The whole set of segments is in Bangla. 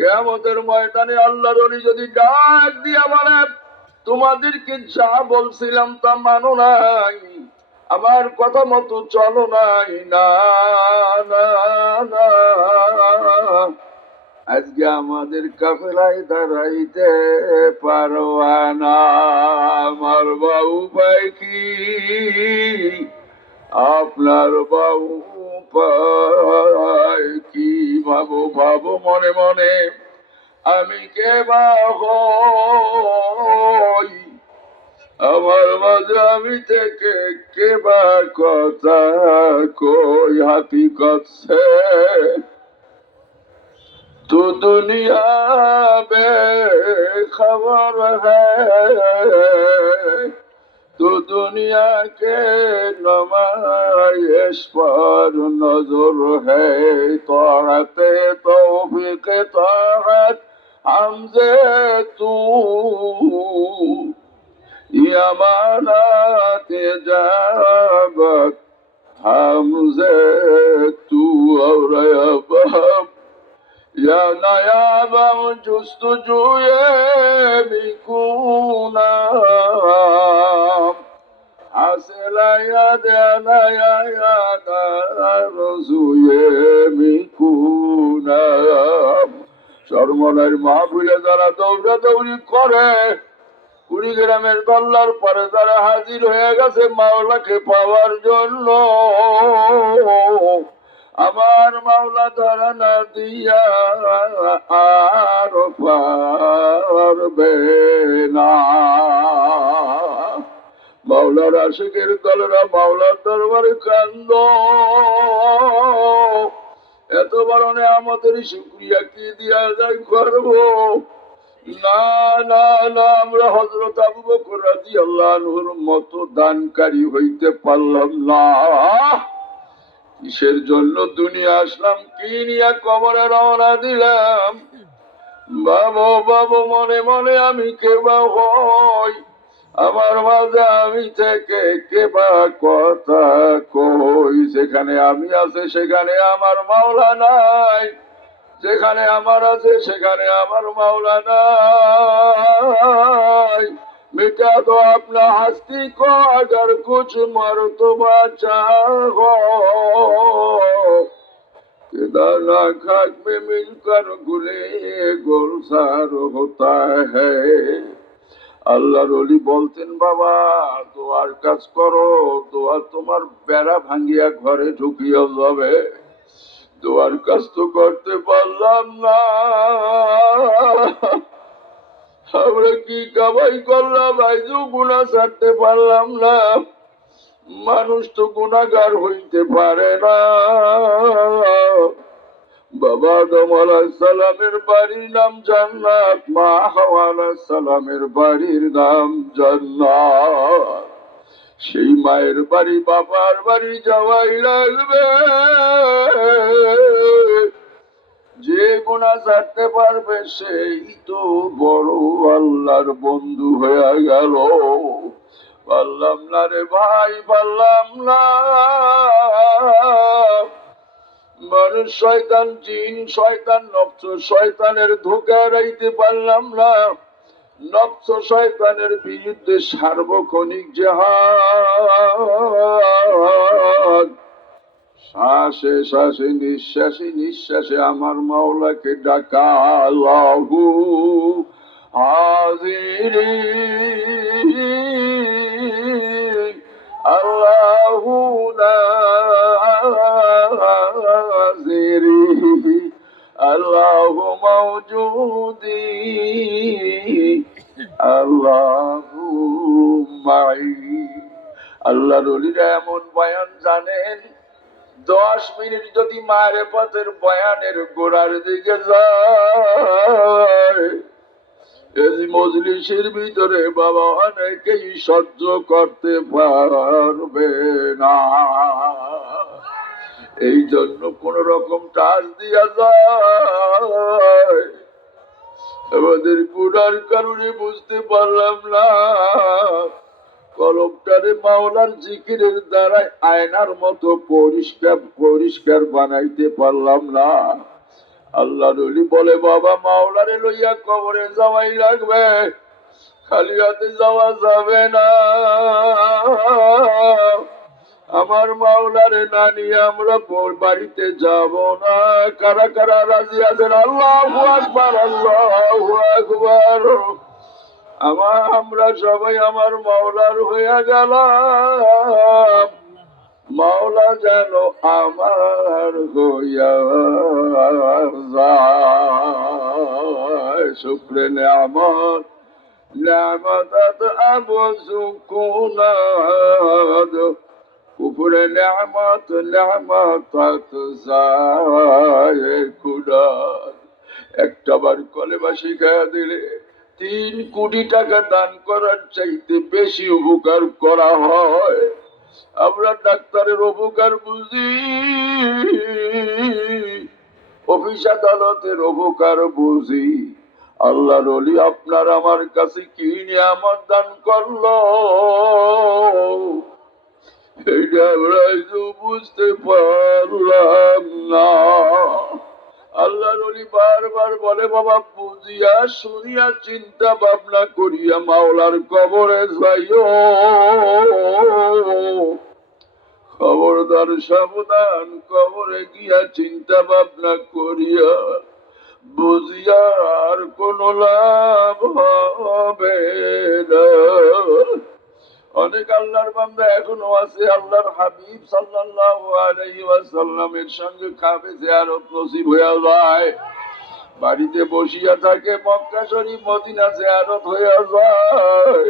কিয়ামতের ময়দানে আল্লাহর ওলি যদি ডাক দিয়া বলে, তোমাদেরকে যা বলছিলাম তা মানো নাই, আমার কথা মতো চলো নাই, না না না, আজকে আমাদের কাফেলায় দাঁড়াইতে পারবা না। আমার বাবু পাই কি, আপনার বাবু পাই কি, ভাবো ভাবো মনে মনে, আমি কে বা হই, আমার মাঝে আমি থেকে কে বা কথা কই, হাতি করছে तो दुनिया बेखबर है, तो दुनिया के नुमाइश पर नजर है, तोहते तौफीक तोहत हमसे तू, यमानत जाबत हमसे तू, और अब या नयाबा जुस्तजुए बिकुना, हासिला याद नया याद रजुए बिकुना। সর্বনার মাহফিলে যারা দৌড়াদৌড়ি করে, কুড়িগ্রামের দল্লার পরে যারা হাজির হয়ে গেছে মাওলাকে পাওয়ার জন্য, আমার মাওলা ধরা না দিয়া আর পারবে না। মাওলার আশিকের দলেরা মাওলার দরবারে কান্দ, এত বড় নেয়ামতের শুকরিয়া কি দিয়া যাই করবো? না না না, আমরা হযরত আবু বকর রাদিয়াল্লাহু আনহুর মতো দানকারী হইতে পারলাম না। কিসের জন্য দুনিয়া আসলাম, কি নিয়ে কবরে রওনা দিলাম? বাবু বাবু মনে মনে আমি কে বা হই, আমার মাঝে আমি থেকে কে বা কথা কই, যেখানে আমি আছে সেখানে আমার মাওলা নাই, যেখানে আমার আছে সেখানে আমার মাওলা নাই। मिटा दो अपना हस्ती को अगर कुछ मर्तबा चाहो, दाना खाक में मिलकर गुले गुलजार होता है। আল্লাহর ওলি বলতেন, বাবা দোয়ার কাজ করো, দোয়া তোমার বেড়া ভাঙ্গিয়া ঘরে ঢুকিয়া যাবে। দোয়ার কাজ তো করতে পারলাম না, আমরা কি কামাই করলাম, আইজো গুনাহ ছাড়তে পারলাম না। মানুষ তো গুনাহগার হইতে পারে না। বাবা আদম আলাইহিস সালামের বাড়ির নাম জান্নাত, মা হাওয়া আলাইহিস সালামের বাড়ির নাম জান্নাত। সেই মায়ের বাড়ি বাবার বাড়ি যাওয়াই লাগবে। যে গুনাহ ছাড়তে পারবে সেই তো বড় আল্লাহর বন্ধু হয়ে গেল। পারলাম না রে ভাই, পারলাম না। মানুষ শয়তান, জিন শয়তান, নফস শয়তানের ধোঁকা রাইতে পারলাম না। নফস শয়তানের বিরুদ্ধে সার্বক্ষণিক জিহাদ। শ্বাসে শ্বাসে নিঃশ্বাসে নিঃশ্বাসে আমার মাওলাকে ডাকা, আল্লাহু হাজিরি আল্লাহু নাজিরি আল্লাহু মাওজুদি আল্লাহু মাই। আল্লাহর ওলিরা এমন বয়ান জানেন, 10 মিনিট যদি মায়ের পথের বয়ানের গোড়ার দিকে যায়, এই মজলিসের ভিতরে বাবা অনেকেই সহ্য করতে পারবে না। এই জন্য কোন রকম টাচ দিয়া যায়, আমাদের গুনার কারণে বুঝতে পারলাম না। কলমটারে মাওলার জিকিরের দ্বারা আয়নার মতো পরিষ্কার পরিষ্কার বানাইতে পারলাম না। আল্লাহর ওলি বলে, বাবা মাওলারে লইয়া কবরে যাওয়াই লাগবে, খালি হাতে যাওয়া যাবে না। আমার মাওলারে না নিয়ে আমরা বাড়িতে যাব না। কারা কারা রাজি আছেন? আল্লাহু আকবার, আল্লাহু আকবার। আমরা সবাই আমার মাওলার হইয়া গেলাম, মাওলা যেন আমার হইয়া যায়। শুক্রে নেয়ামত নেয়ামত আবু সুকুনাদ, কুফরে নেয়ামত নেয়ামত যায় কুনাদ। একটা বার কলেমা শিখাইয়া দিলে 3 কোটি টাকা দান করার চাইতে বেশি উপকার করা হয়। আমরা ডাক্তারের উপকার বুঝি, অফিস আদালতের উপকার বুঝি, আল্লাহর ওলি আপনার আমার কাছে কি নিয়ামত দান করলো এইটা আমরা বুঝতে পারলাম না। আল্লাহর ওলি বারবার বলে, বাবা বুঝিয়া শুনিয়া চিন্তা ভাবনা করিয়া মাওলার কবরে যাইও। খবরদার সাবধান, কবরে গিয়া চিন্তা ভাবনা করিয়া বুঝিয়া আর কোন লাভ হবে না। অনেক আল্লাহর বান্দা এখনো আছে, আল্লাহর হাবিব সাল্লাল্লাহু আলাইহি ওয়াসাল্লামের সঙ্গে কাবে জিয়ারত নসিব হইয়া যায়, বাড়িতে বসিয়া থাকে, মক্কা শরীফ মদিনা জিয়ারত হইয়া যায়,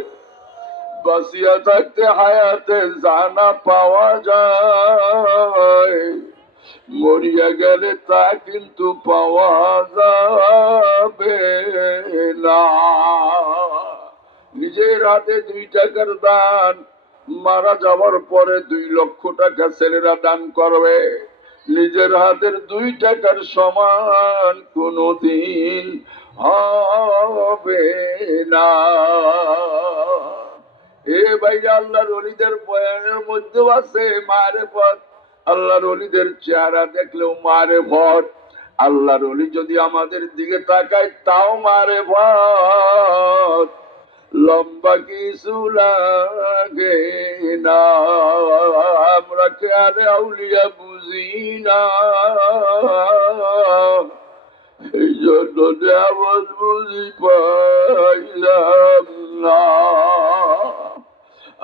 বাঁচিয়া থাকতে হায়াতে জানা পাওয়া যায়, মরিয়া গেলে তা কিন্তু পাওয়া যাবে না। নিজের হাতে 2 টাকার দান, মারা যাওয়ার পরে 2 লক্ষ টাকা ছেলেরা দান করবে, নিজের হাতের 2 টাকার সমান কোনদিন হবে না। এ ভাই, আল্লাহর ওলিদের বয়ানের মধ্যে আছে মারেফত। আল্লাহর ওলিদের চেহারা দেখলেও মারেফত। আল্লাহর ওলি যদি আমাদের দিকে তাকায় তাও মারেফত। লম্বা কিছু লাগে না, আমরা কেয়ারে আউলিয়া বুঝি না, এই জন্য নিয়ামত বুঝি পাইলাম না।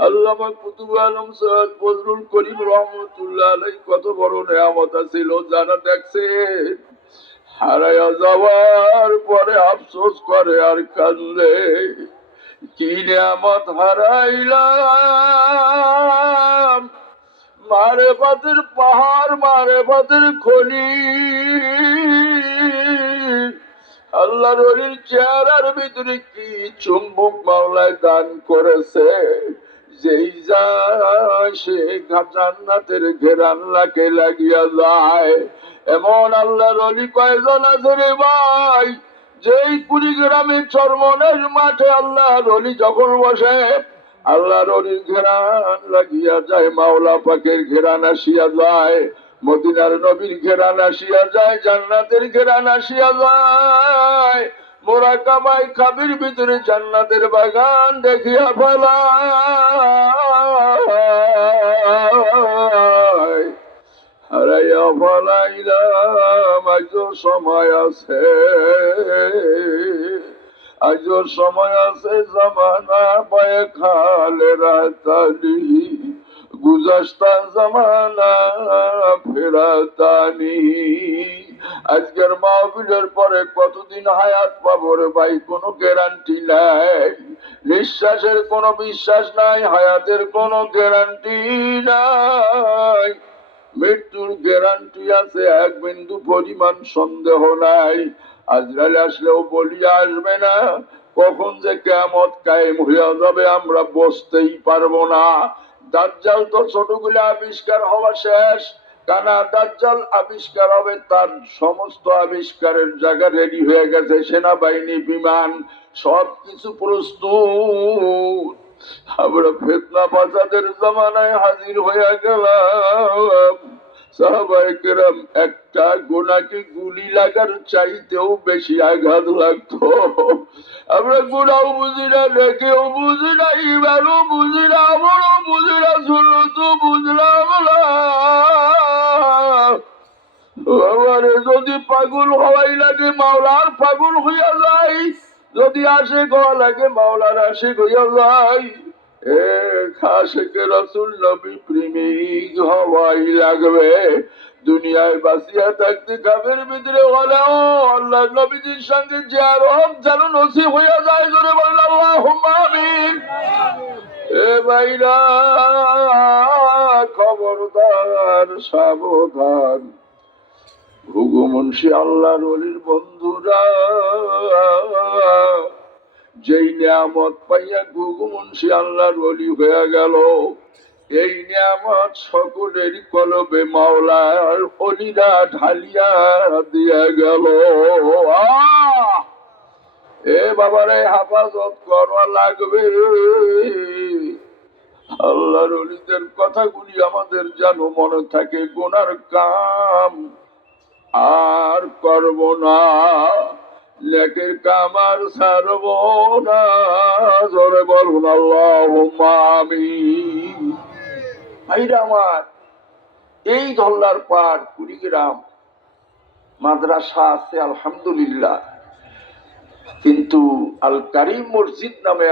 আল্লামা কুতুব আলম সৈয়দ ফজলুল করিম রহমতুল্লাহ আলাইহি কত বড় নিয়ামত ছিল যারা দেখছে, হারায়া যাওয়ার পরে আফসোস করে আর কান্দে, কি নিয়ামত হারাইলাম। মারেফতের পাহাড়, মারেফতের খনি, আল্লাহর ওলির চেহারার ভিতরে কি চুম্বক মাওলায় দান করেছে, যেই যায় সে জান্নাতের ঘেরান লাগিয়া যায়। এমন আল্লাহর ওলি কয়জন আছে রে ভাই, যেই কুড়িগ্রামের চরমনের মাঠে আল্লাহর ওলি যখন বসে, আল্লাহর ওলির ঘেরান লাগিয়া যায়, মাওলা পাকের ঘেরান আসিয়া যায়, মদিনার নবীর ঘেরান আসিয়া যায়, জান্নাতের ঘেরান আসিয়া যায়। মোরা কামাই খাবির ভিতরে জান্নাতের বাগান দেখিয়া ফেলায়, হারাইয়া ফলাইলাম। আজও সময় আছে, আজও সময় আছে, জমানা পায়ে খালে রাতালি, গুজাস্তা জমানা ফেরাতানি। আজকের মাহফিলের পরে কতদিন হায়াত পাবো রে ভাই, কোনো গ্যারান্টি নাই। নিঃশ্বাসের কোনো বিশ্বাস নাই, হায়াতের কোনো গ্যারান্টি নাই। মৃত্যুর গ্যারান্টি আছে, 1 বিন্দু পরিমাণ সন্দেহ নাই। আজরাইল আসলেও বলিয়া আসবে না, কখন যে কিয়ামত কায়েম হইয়া যাবে আমরা বুঝতেই পারবো না। দাজ্জাল তো ছোটগুলো আবিষ্কার হওয়া শেষ, কানা দাজ্জাল আবিষ্কার হবে, তার সমস্ত আবিষ্কারের জায়গা রেডি হয়ে গেছে, সেনাবাহিনী, বিমান সবকিছু প্রস্তুত। আমরা ফিতনা ফাসাদের জমানায় হাজির হয়ে গেলাম। সাহাবায়ে কেরাম একটা গুনাহকে গুলি লাগার চাইতেও বেশি আঘাত লাগতো। আমরা গুনাহও বুঝি না, নেকিও বুঝি না, ঈমানও বুঝি না, আমলও বুঝি না, সুন্নতও বুঝলাম না। আমারে যদি পাগল হওয়াই লাগে মাওলার পাগল হইয়া যাই, যদি আশিক হওয়া লাগে মাওলার আশিক হইয়া যাই। আশিকে রাসূল নবী প্রেমিক হওয়াই লাগবে। দুনিয়ায় বাঁচিয়া থাকতে কাবের ভিতরে হলেও আল্লাহ নবীজির সঙ্গে জিয়ারত যেন নসিব হইয়া যায়। জোরে বলেন আল্লাহুম্মা আমিন। এ ভাইরা, খবরদার, সাবধান। ঘুঘু মুন্সি আল্লাহর ওলির বন্ধুরা, যেই নিয়ামত পাইয়া ঘুঘু মুন্সি আল্লাহর ওলি হয়ে গেল, এই নিয়ামত সকলের কলবে মাওলার ওলিরা ঢালিয়া দিয়া গেল। এ বাবারে, হেফাজত করা লাগবে। আল্লাহর ওলিদের কথাগুলি আমাদের যেন মনে থাকে, গুনার কাম আর করব না, নেকের কাম আর ছাড়ব না। জোরে বলুন আল্লাহুম্মা আমিন। ভাইরা আমার, এই ধল্লার পাড় কুড়িগ্রাম মাদ্রাসা আছে আলহামদুলিল্লাহ, কিন্তু আল কারিম মসজিদ নামে